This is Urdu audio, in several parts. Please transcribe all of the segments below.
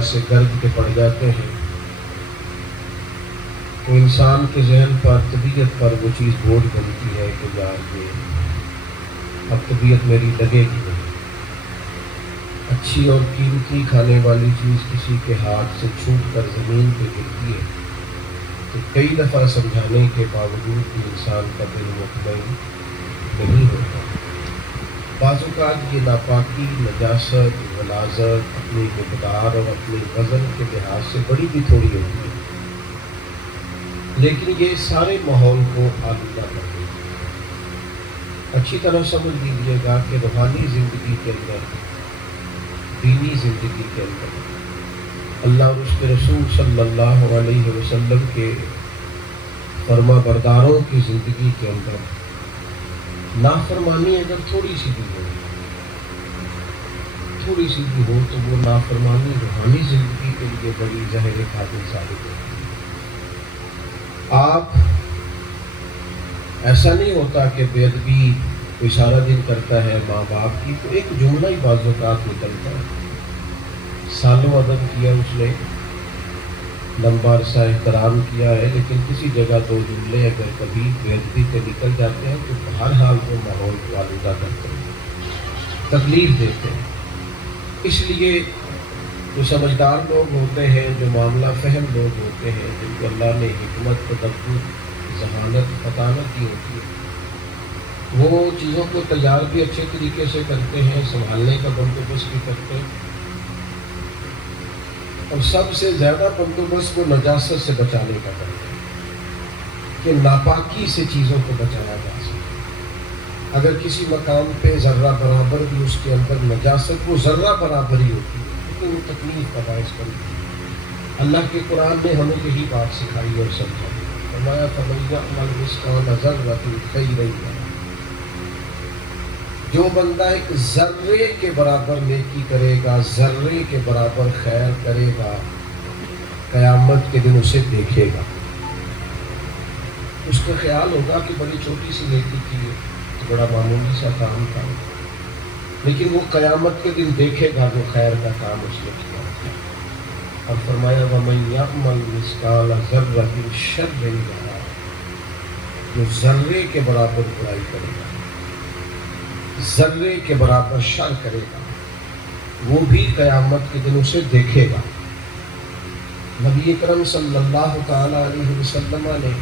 ایسے گرد کے پڑ جاتے ہیں تو انسان کے ذہن پر، طبیعت پر وہ چیز بوجھ بنتی ہے کہ یار یہ اب طبیعت میری لگے گی نہیں۔ اچھی اور قیمتی کھانے والی چیز کسی کے ہاتھ سے چھوٹ کر زمین پہ گرتی ہے تو کئی دفعہ سمجھانے کے باوجود بھی انسان کا دل مطمئن نہیں ہوتا۔ بعض اوقات یہ ناپاکی، نجاست، غلاظت اپنی مقدار اور اپنی وزن کے لحاظ سے بڑی بھی تھوڑی ہوتی ہے، لیکن یہ سارے ماحول کو آلودہ کر دیتی ہے۔ اچھی طرح سمجھ لیجیے گا کہ روحانی زندگی کے اندر، دینی زندگی کے اندر اللہ اور اس کے رسول صلی اللہ علیہ وسلم کے فرما برداروں کی زندگی کے اندر نافرمانی اگر تھوڑی سی بھی ہو تو وہ نافرمانی روحانی زندگی کے لیے بڑی زہر قاتل ثابت ہوتی ہے۔ آپ ایسا نہیں ہوتا کہ بے ادبی کوئی سارا دن کرتا ہے ماں باپ کی تو ایک جملہ ہی بعض اوقات نکلتا ہے، سالوں ادب کیا اس نے، لمبا عرصہ احترام کیا ہے، لیکن کسی جگہ دو جملے اگر کبھی بے ادبی کے نکل جاتے ہیں تو بہرحال وہ ماحول کو آلودہ کرتے ہیں، تکلیف دیتے ہیں۔ اس لیے جو سمجھدار لوگ ہوتے ہیں، جو معاملہ فہم لوگ ہوتے ہیں، جن کو اللہ نے حکمت، تدبر، ذہانت، فطانت دی ہوتی ہے، وہ چیزوں کو تیار بھی اچھے طریقے سے کرتے ہیں، سنبھالنے کا بندوبست بھی کرتے ہیں، اور سب سے زیادہ بندوبست کو نجاست سے بچانے کا کرتے ہیں کہ ناپاکی سے چیزوں کو بچایا جا سکے۔ اگر کسی مقام پہ ذرہ برابر بھی اس کے اندر نجاست، وہ ذرہ برابر ہی ہوتی ہے لیکن وہ تکلیف کا باعث بنتی ہے۔ اللہ کے قرآن نے ہمیں یہی بات سکھائی اور سمجھائی، فرمایا فَمَن يَعْمَلْ مِثْقَالَ ذَرَّةٍ خَيْرًا يَرَهُ، جو بندہ ایک ذرے کے برابر نیکی کرے گا، ذرے کے برابر خیر کرے گا، قیامت کے دن اسے دیکھے گا۔ اس کا خیال ہوگا کہ بڑی چھوٹی سی نیکی کی ہے، بڑا معمولی سا کام تھا، لیکن وہ قیامت کے دن دیکھے گا وہ خیر کا کام اس نے کیا۔ اور فرمایا وَمَن يَعْمَلْ مِثْقَالَ ذَرَّةٍ شَرًّا يَرَهُ، جو ذرے کے برابر برائی کرے گا، ذرے کے برابر شر کرے گا، وہ بھی قیامت کے دن اسے دیکھے گا۔ نبی اکرم صلی اللہ تعالی علیہ وسلم نے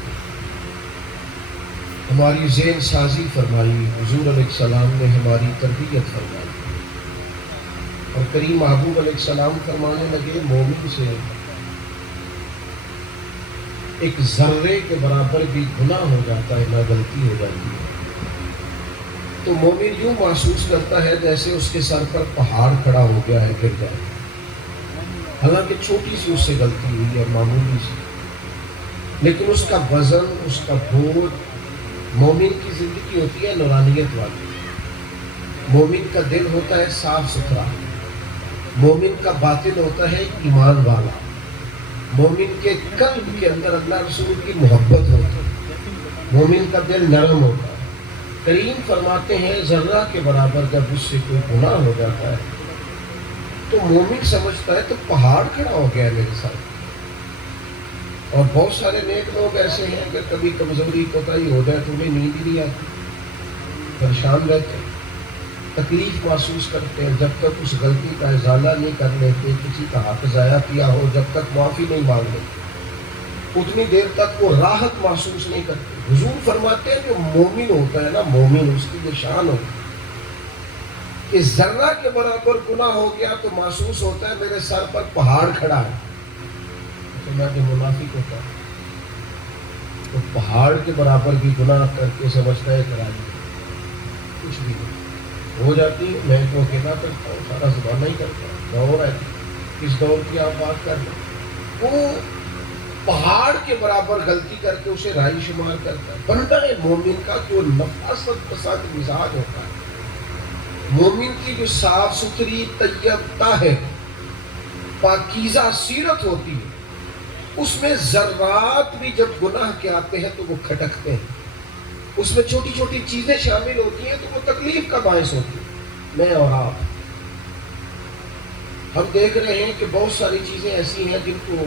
ہماری ذہن سازی فرمائی، حضور علیہ السلام نے ہماری تربیت فرمائی، اور کریم محبوب علیہ السلام فرمانے لگے مومن سے ایک ذرے کے برابر بھی گناہ ہو جاتا ہے، نہ غلطی ہو جاتی ہے تو مومن یوں محسوس کرتا ہے جیسے اس کے سر پر پہاڑ کھڑا ہو گیا ہے، گر جائے، حالانکہ چھوٹی سی اس سے غلطی ہوئی ہے، معمولی سی، لیکن اس کا وزن، اس کا بوجھ۔ مومن کی زندگی ہوتی ہے نورانیت والی، مومن کا دل ہوتا ہے صاف ستھرا، مومن کا باطن ہوتا ہے ایمان والا، مومن کے قلب کے اندر اللہ رسول کی محبت ہوتی ہے، مومن کا دل نرم ہوتا ہے۔ کریم فرماتے ہیں ذرہ کے برابر جب اس سے کوئی گناہ ہو جاتا ہے تو مومن سمجھتا ہے تو پہاڑ کھڑا ہو گیا میرے ساتھ۔ اور بہت سارے نیک لوگ ایسے ہیں کہ کبھی کمزوری کوتاہی ہو جائے تو انہیں نیند ہی نہیں آتی، پریشان رہتے ہیں، تکلیف محسوس کرتے ہیں، جب تک اس غلطی کا ازالہ نہیں کر لیتے، کسی کا حق ضائع کیا ہو جب تک معافی نہیں مانگ لیتے، اتنی دیر تک وہ راحت محسوس نہیں کرتے۔ حضور فرماتے ہیں جو مومن ہوتا ہے نا، مومن، اس کی یہ شان ہوتی ہے کہ ذرہ کے برابر گناہ ہو گیا تو محسوس ہوتا ہے میرے سر پر پہاڑ کھڑا ہے۔ میں جو منافق ہوتا ہے تو پہاڑ کے برابر بھی گناہ کر کے سمجھتا ہے کرا دیا، کچھ بھی نہیں ہو جاتی ہے، میں تو اکیلا کرتا ہوں، سارا زمانہ ہی کرتا ہوں، دور ہے، کس دور کی آپ بات کر رہے ہیں؟ وہ پہاڑ کے برابر غلطی کر کے اسے رائی شمار کرتا ہے۔ بندہ مومن کا جو نفاست پسند مزاج ہوتا ہے، مومن کی جو صاف ستھری طیب طاہر پاکیزہ سیرت ہوتی ہے، اس میں ذرات بھی جب گناہ کے آتے ہیں تو وہ کھٹکتے ہیں، اس میں چھوٹی چھوٹی چیزیں شامل ہوتی ہیں تو وہ تکلیف کا باعث ہوتی ہے۔ میں اور آپ ہم دیکھ رہے ہیں کہ بہت ساری چیزیں ایسی ہیں جن کو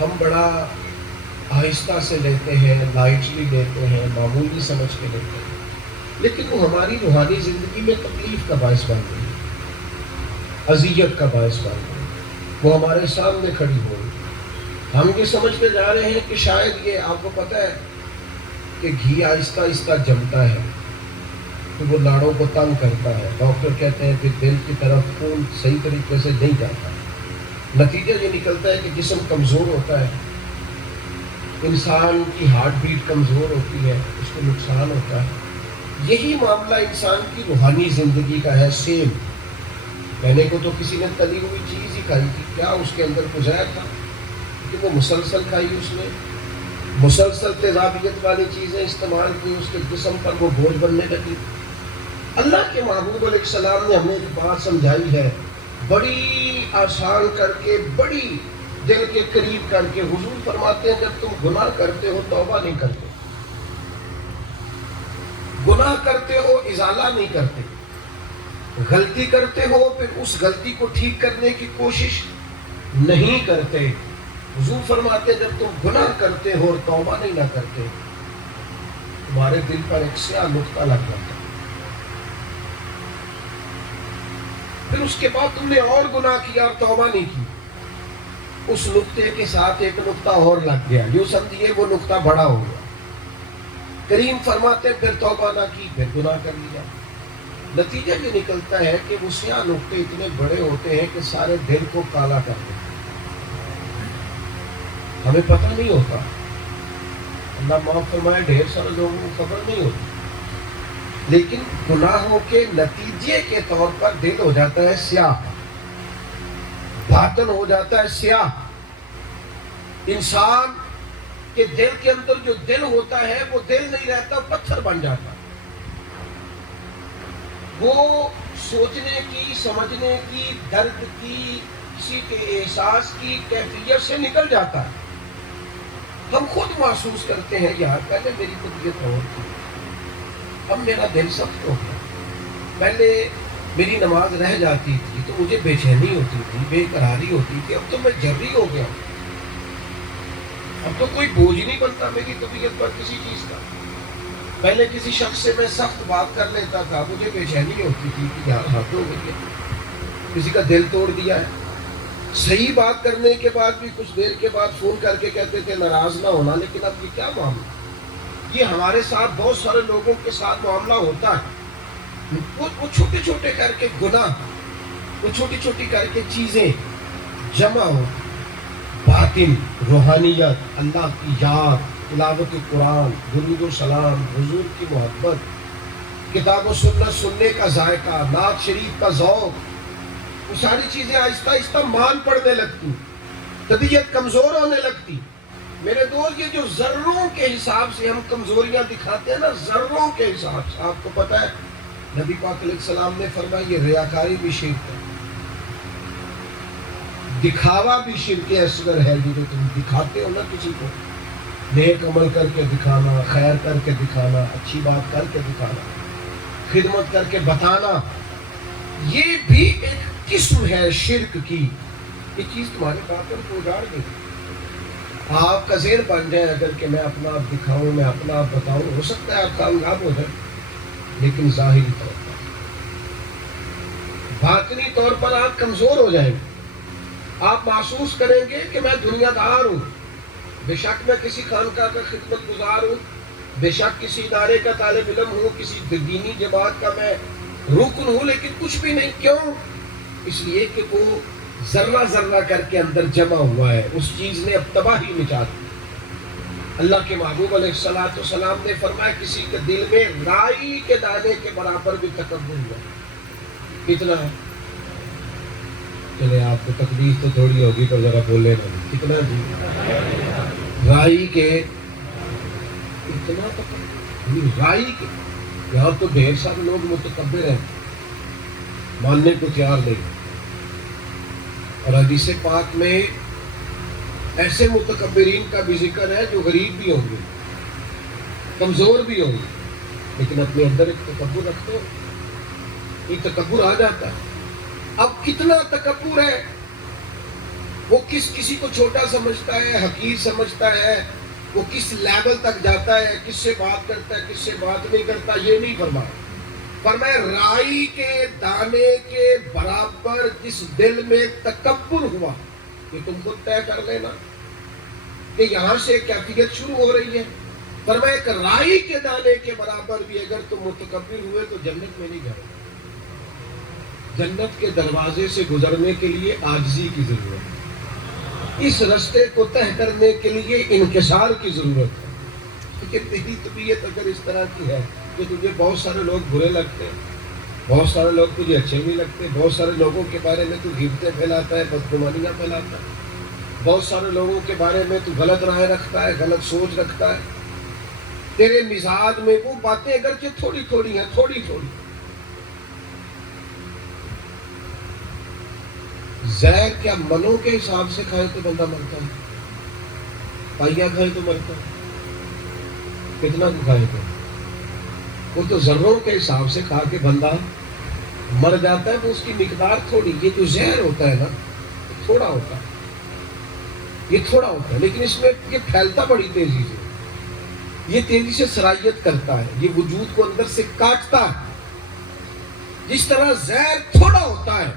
ہم بڑا آہستہ سے لیتے ہیں، لائٹلی لیتے ہیں، معمولی سمجھ کے لیتے ہیں، لیکن وہ ہماری روحانی زندگی میں تکلیف کا باعث بن گئی، اذیت کا باعث بن گئی، وہ ہمارے سامنے کھڑی ہو گئی۔ ہم یہ سمجھتے جا رہے ہیں کہ شاید یہ، آپ کو پتہ ہے کہ گھی آہستہ آہستہ جمتا ہے تو وہ ناڑوں کو تنگ کرتا ہے، ڈاکٹر کہتے ہیں کہ دل کی طرف خون صحیح طریقے سے نہیں جاتا، نتیجہ یہ نکلتا ہے کہ جسم کمزور ہوتا ہے، انسان کی ہارٹ بیٹ کمزور ہوتی ہے، اس کو نقصان ہوتا ہے۔ یہی معاملہ انسان کی روحانی زندگی کا ہے، سیم۔ کہنے کو تو کسی نے تلی ہوئی چیز ہی کھائی تھی، کیا اس کے اندر کوئی زہر تھا؟ کہ وہ مسلسل کھائی، اس نے مسلسل تیزابیت والی چیزیں استعمال کی، اس کے جسم پر وہ بوجھ بننے لگی۔ اللہ کے محبوب علیہ السلام نے ہمیں ایک بات سمجھائی ہے، بڑی آسان کر کے، بڑی دل کے قریب کر کے۔ حضور فرماتے ہیں جب تم گناہ کرتے ہو توبہ نہیں کرتے، گناہ کرتے ہو ازالہ نہیں کرتے، غلطی کرتے ہو پھر اس غلطی کو ٹھیک کرنے کی کوشش نہیں کرتے۔ حضور فرماتے ہیں جب تم گناہ کرتے ہو اور توبہ نہیں نہ کرتے، تمہارے دل پر ایک سیاہ نقطہ لگ جاتا ہے، پھر اس کے بعد تم نے اور گناہ کیا اور توبہ نہیں کی، اس نقطے کے ساتھ ایک نقطہ اور لگ گیا، یوں سمجھیے وہ نقطہ بڑا ہو گیا۔ کریم فرماتے ہیں پھر توبہ نہ کی، پھر گناہ کر لیا، نتیجہ یہ نکلتا ہے کہ وہ سیاہ نقطے اتنے بڑے ہوتے ہیں کہ سارے دل کو کالا کر دیتے ہیں۔ ہمیں پتہ نہیں ہوتا، اللہ معاف فرمائے، ڈھیر سارے لوگوں کو خبر نہیں ہوتی، لیکن گناہوں کے نتیجے کے طور پر دل ہو جاتا ہے سیاہ، باطن ہو جاتا ہے سیاہ۔ انسان کے دل کے اندر جو دل ہوتا ہے وہ دل نہیں رہتا، پتھر بن جاتا، وہ سوچنے کی، سمجھنے کی، درد کی، کسی کے احساس کی کیفیت سے نکل جاتا ہے۔ ہم خود محسوس کرتے ہیں یار پہلے میری طبیعت اور تھی، اب میرا دل سخت ہو گیا، پہلے میری نماز رہ جاتی تھی تو مجھے بے چینی ہوتی تھی، بے قراری ہوتی تھی، اب تو میں جبری ہو گیا، اب تو کوئی بوجھ نہیں بنتا میری طبیعت پر کسی چیز کا۔ پہلے کسی شخص سے میں سخت بات کر لیتا تھا، مجھے بے چینی ہوتی تھی کہ یار حد ہو گئی ہے، کسی کا دل توڑ دیا ہے۔ صحیح بات کرنے کے بعد بھی کچھ دیر کے بعد فون کر کے کہتے تھے ناراض نہ ہونا، لیکن اب یہ کیا معاملہ؟ یہ ہمارے ساتھ بہت سارے لوگوں کے ساتھ معاملہ ہوتا ہے، وہ چھوٹے چھوٹے کر کے گناہ، وہ چھوٹی چھوٹی کر کے چیزیں جمع ہو، باطن، روحانیت، اللہ کی یاد، تلاوت قرآن، درود و سلام، حضور کی محبت، کتاب و سنت سننے کا ذائقہ، نعت شریف کا ذوق، وہ ساری چیزیں آہستہ آہستہ مان پڑنے لگتی، طبیعت کمزور ہونے لگتی۔ میرے دوست یہ جو ذروں کے حساب سے ہم کمزوریاں دکھاتے ہیں نا، ذروں کے حساب سے، آپ کو پتہ ہے نبی پاک علیہ السلام نے فرمایا یہ ریاکاری بھی شرک ہے، دکھاوا بھی شرک اصغر ہے، جو تم دکھاتے ہو نا کسی کو، نیک عمل کر کے دکھانا، خیر کر کے دکھانا، اچھی بات کر کے دکھانا، خدمت کر کے بتانا، یہ بھی ایک قسم ہے شرک کی۔ یہ چیز تمہارے باطن کو اجاڑ دے گی۔ آپ کا ذہن بن جائے اگر کہ میں اپنا آپ دکھاؤں، میں اپنا آپ بتاؤں، ہو سکتا ہے آپ کامیاب ہو جائیں، لیکن ظاہری طور پر، باطنی طور پر آپ کمزور ہو جائیں گے۔ آپ محسوس کریں گے کہ میں دنیا دار ہوں، بے شک میں کسی خانقاہ کا خدمت گزار ہوں، بے شک کسی ادارے کا طالب علم ہوں، کسی دینی جماعت کا میں رکن ہوں، لیکن کچھ بھی نہیں۔ کیوں؟ اس لیے کہ وہ ذرہ ذرہ کر کے اندر جمع ہوا ہے، اس چیز نے اب تباہی مچا دی۔ اللہ کے محبوب علیہ السلام نے فرمایا کسی کے دل میں رائی کے دانے کے برابر بھی تکبر ہوا۔ کتنا ہے؟ چلے آپ کو تکلیف تو تھوڑی ہوگی پر ذرا بولے نا، کتنا جی؟ رائی کے اتنا تکبر، رائی کے۔ یہاں تو ڈھیر سارے لوگ متکبر ہیں، ماننے کو تیار نہیں، اور حدیث پاک میں ایسے متکبرین کا بھی ذکر ہے جو غریب بھی ہوں گے، کمزور بھی ہوں گے، لیکن اپنے اندر ایک تکبر رکھتے ہیں، ایک تکبر آ جاتا ہے۔ اب کتنا تکبر ہے، وہ کسی کو چھوٹا سمجھتا ہے، حقیر سمجھتا ہے، وہ کس لیول تک جاتا ہے، کس سے بات کرتا ہے، کس سے بات نہیں کرتا، یہ نہیں فرمایا۔ فرمایا رائی کے دانے کے برابر جس دل میں تکبر ہوا، یہ تم خود طے کر لینا کہ یہاں سے کیفیت شروع ہو رہی ہے۔ فرمایا کہ رائی کے دانے کے برابر بھی اگر تم متکبر ہوئے تو جنت میں نہیں جاؤ۔ جنت کے دروازے سے گزرنے کے لیے عاجزی کی ضرورت ہے، اس رستے کو طے کرنے کے لیے انکسار کی ضرورت ہے۔ کیونکہ تیری طبیعت اگر اس طرح کی ہے کہ تجھے بہت سارے لوگ برے لگتے ہیں، بہت سارے لوگ تجھے اچھے نہیں لگتے، بہت سارے لوگوں کے بارے میں تو غیبتیں پھیلاتا ہے، بدگمانیاں پھیلاتا ہے، بہت سارے لوگوں کے بارے میں تو غلط رائے رکھتا ہے، غلط سوچ رکھتا ہے، تیرے مزاج میں وہ باتیں اگرچہ تھوڑی تھوڑی ہیں، تھوڑی تھوڑی۔ زہر کیا منوں کے حساب سے کھائے تو بندہ مرتا ہے؟ پائیا کھائے تو مرتا ہے؟ کتنا کو کھائے تو؟ وہ تو ذروں کے حساب سے کھا کے بندہ مر جاتا ہے، تو اس کی مقدار تھوڑی۔ یہ جو زہر ہوتا ہے نا، تھوڑا ہوتا ہے، یہ تھوڑا ہوتا ہے، لیکن اس میں یہ پھیلتا بڑی تیزی سے، یہ تیزی سے سرائیت کرتا ہے، یہ وجود کو اندر سے کاٹتا ہے۔ جس طرح زہر تھوڑا ہوتا ہے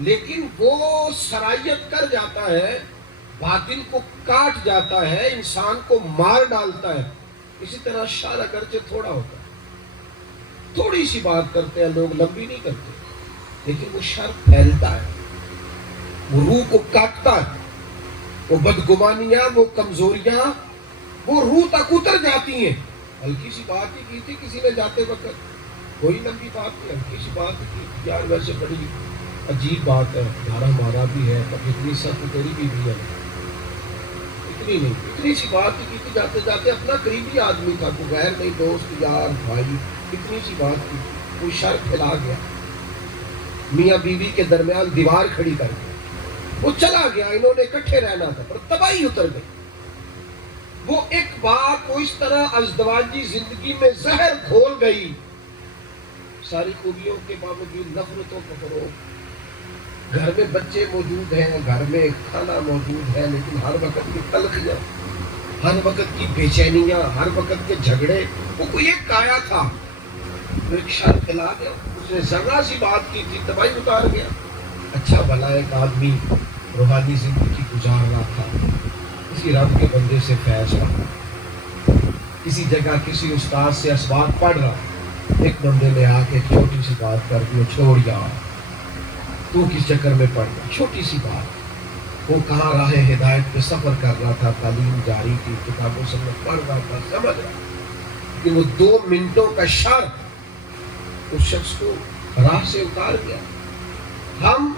لیکن وہ سرائیت کر جاتا ہے، باطن کو کاٹ جاتا ہے، انسان کو مار ڈالتا ہے، اسی طرح شر اگرچہ تھوڑا ہوتا ہے، تھوڑی سی بات کرتے ہیں لوگ، لمبی نہیں کرتے، لیکن وہ شر پھیلتا ہے، وہ روح کو کاٹتا ہے، وہ بدگمانیاں، وہ کمزوریاں وہ روح تک اتر جاتی ہیں۔ ہلکی سی بات ہی کی تھی کسی نے جاتے وقت، کوئی لمبی بات نہیں، ہلکی سی بات کی، یار ویسے بڑی عجیب بات ہے، ہمارا ہمارا بھی ہے، پر اتنی سخت تیری بھی ہے، اتنی نہیں، اتنی سی بات کی تھی، جاتے جاتے اپنا قریبی آدمی تھا، کوئی غیر نہیں، دوست یار بھائی، اتنی سی بات کی، کوئی شر پھیلا گیا، میاں بیوی کے درمیان دیوار کھڑی کر کے وہ چلا گیا، انہوں نے اکٹھے رہنا تھا پر تباہی اتر گئی۔ وہ ایک بات وہ اس طرح ازدواجی زندگی میں زہر گھول گئی، ساری خوبیوں کے باوجود نفرتوں کو فروغ، گھر میں بچے موجود ہیں، گھر میں کھانا موجود ہے، لیکن ہر وقت کی تلخیاں، ہر وقت کی بے چینیاں، ہر وقت کے جھگڑے۔ وہ کوئی ایک کایا تھا، وہ ایک شر پھیلا گیا، اس نے ذرا سی بات کی تھی، تباہی اتار گیا۔ اچھا بھلا ایک آدمی روحانی زندگی گزار رہا تھا، کسی رب کے بندے سے فیض پا، کسی جگہ کسی استاد سے اسباق پڑھ رہا، ایک بندے نے آ کے ایک چھوٹی سی بات کر دی، چھوڑ یار تو کس چکر میں پڑ گیا، چھوٹی سی بات۔ وہ کہاں راہ ہدایت پہ سفر کر رہا تھا، تعلیم جاری تھی، کتابوں سے میں پڑھ رہا تھا، سمجھ رہا کہ وہ 2 منٹوں کا شر اس شخص کو راہ سے اتار گیا۔ ہم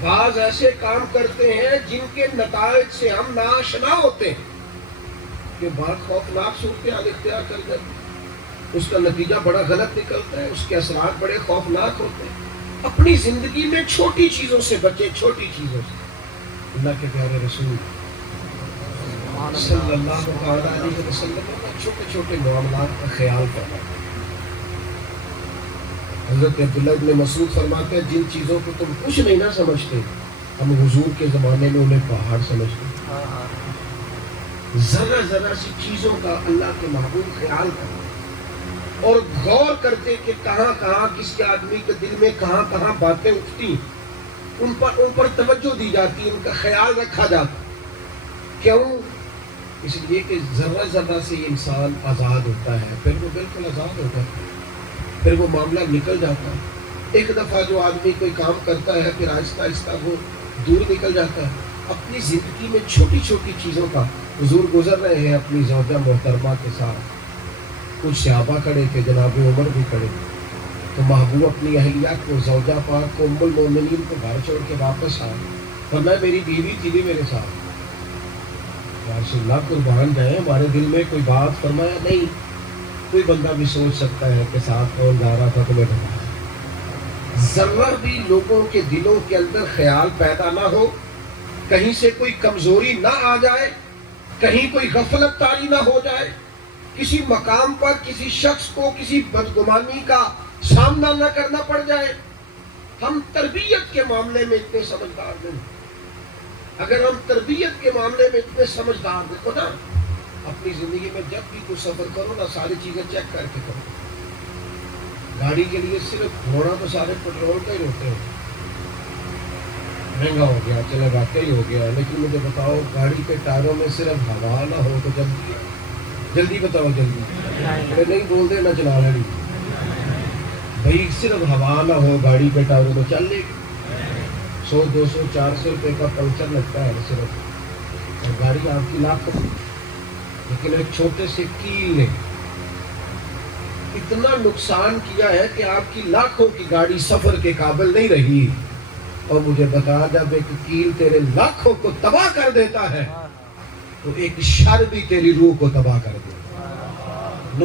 بعض ایسے کام کرتے ہیں جن کے نتائج سے ہم ناآشنا ہوتے ہیں کہ بات خوفناک صورتحال اختیار کر جاتی ہے، اس کا نتیجہ بڑا غلط نکلتا ہے، اس کے اثرات بڑے خوفناک ہوتے ہیں۔ اپنی زندگی میں چھوٹی چیزوں سے بچیں، چھوٹی چیزوں سے۔ اللہ کے پیارے رسول صلی اللہ علیہ وسلم نے چھوٹے چھوٹے معاملات کا خیال کرنا۔ حضرت عبداللہ ابن مسعود فرماتے ہیں جن چیزوں کو تم کچھ نہیں نہ سمجھتے، ہم حضور کے زمانے میں انہیں پہاڑ سمجھتے ہیں۔ ذرا ذرا سی چیزوں کا اللہ کے محبوب خیال کرنا اور غور کرتے کہ کہاں کہاں کس کے آدمی کے دل میں کہاں کہاں باتیں اٹھتی، ان پر توجہ دی جاتی، ان کا خیال رکھا جاتا۔ کیوں؟ اس لیے کہ ذرا ذرا سے انسان آزاد ہوتا ہے، پھر وہ بالکل آزاد ہوتا ہے، پھر وہ معاملہ نکل جاتا ہے۔ ایک دفعہ جو آدمی کوئی کام کرتا ہے پھر آہستہ آہستہ وہ دور نکل جاتا ہے۔ اپنی زندگی میں چھوٹی چھوٹی چیزوں کا، حضور گزر رہے ہیں اپنی زوجہ محترمہ کے ساتھ، کچھ صحابہ کھڑے تھے، جناب عمر بھی کھڑے، تو محبوب اپنی اہلیہ کو، زوجہ پاک کو، ام المومنین کو گھر چھوڑ کے واپس آئے، ورنہ میری بیوی تھی میرے ساتھ۔ یا رسول اللہ قربان جائیں، ہمارے دل میں کوئی بات فرمایا نہیں، کوئی بندہ بھی سوچ سکتا ہے کہ ساتھ کون جا رہا تھا تمہیں بتایا۔ ذرہ بھی لوگوں کے دلوں کے اندر خیال پیدا نہ ہو، کہیں سے کوئی کمزوری نہ آ جائے، کہیں کوئی غفلت طاری نہ ہو جائے، کسی مقام پر کسی شخص کو کسی بدگمانی کا سامنا نہ کرنا پڑ جائے، ہم تربیت کے معاملے میں اتنے سمجھدار نہیں. اگر ہم تربیت کے معاملے میں اتنے سمجھدار دیکھو نا, اپنی زندگی میں جب بھی کوئی سفر کرو نا, ساری چیزیں چیک کر کے کرو. گاڑی کے لیے صرف گھوڑا تو سارے پیٹرول کا ہی ہوتے ہیں, مہنگا ہو گیا, چلے واقعی ہو گیا, لیکن مجھے بتاؤ گاڑی کے ٹائروں میں صرف ہوا نہ ہو تو جلدی ہے. جلدی بتاؤ, جلدی نہیں بول دے نہ چلا لیں بھائی, صرف ہوا نہ ہو گاڑی کے ٹائروں میں چل لے گی. 100 200 400 روپے کا پنچر لگتا ہے صرف, اور گاڑی آپ کی لاکھوں. لیکن ایک چھوٹے سے کیل نے اتنا نقصان کیا ہے کہ آپ کی لاکھوں کی گاڑی سفر کے قابل نہیں رہی. اور مجھے بتا, جب ایک کیل تیرے لاکھوں کو تباہ کر دیتا ہے تو ایک شر بھی تیری روح کو تباہ کر دیتا ہے.